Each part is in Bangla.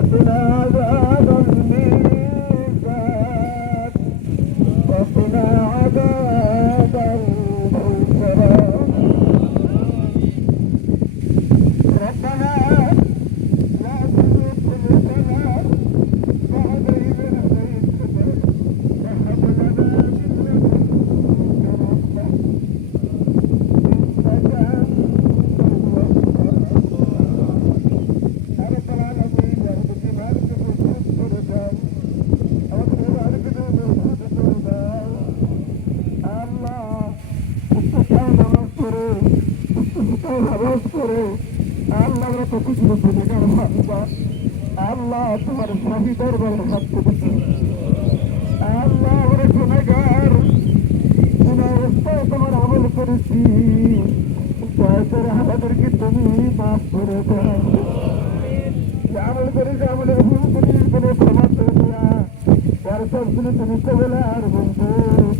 سلام علیکم করে আল্লাহ আমরা কত ছিল গুণেগার বান্দা আল্লাহ তোমার স্বামী দরবারে হাত পেতেছি আল্লাহ আমরা গুণেগার কোন অবস্থায় তোমার আমল করেছি করে আমাদেরকে তুমি মাফ করে দাও আমল করেছি আমলের ভুল আর বন্ধু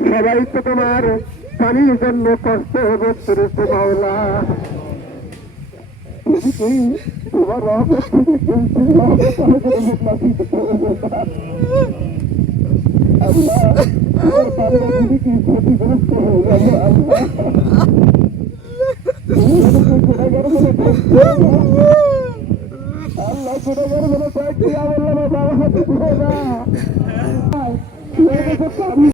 সবাই তো তোমার পানির জন্য কষ্ট করতেছে মাওলা। আল্লাহ